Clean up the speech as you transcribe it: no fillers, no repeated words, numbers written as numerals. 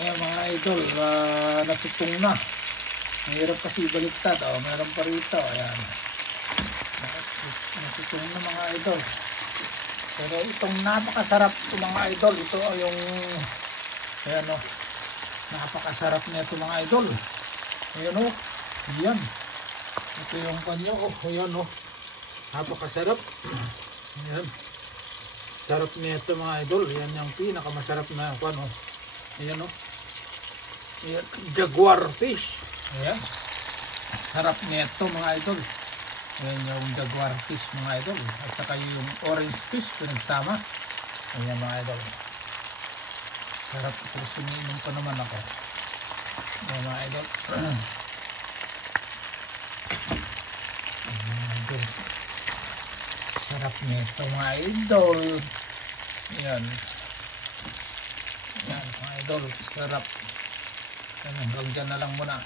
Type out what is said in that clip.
Ayan mga idol, natutong na. Mahirap kasi baliktad. Meron pa rito. Ayan. Natutong na mga idol. Pero itong napakasarap mga idol. Ito yung ayan o. Napakasarap na ito mga idol. Ayan o. Ayan. Ito yung kanyo o. Ayan o. Napakasarap. Ayan. Sarap niya ito mga idol. Ayan yung pinakamasarap na ano. Ayan o. Ayan. Jaguar fish. Ayan. Sarap niya ito mga idol. Ayan yung jaguar fish mga idol. At saka yung orange fish pinagsama. Ayan mga idol. Sarap ito. Sumiinom pa naman ako. Ayan mga idol. Ayan. Sarap niya ito mga idol. Ayan. Ayan mga idol. Sarap. Ayan, hanggang dyan na lang muna.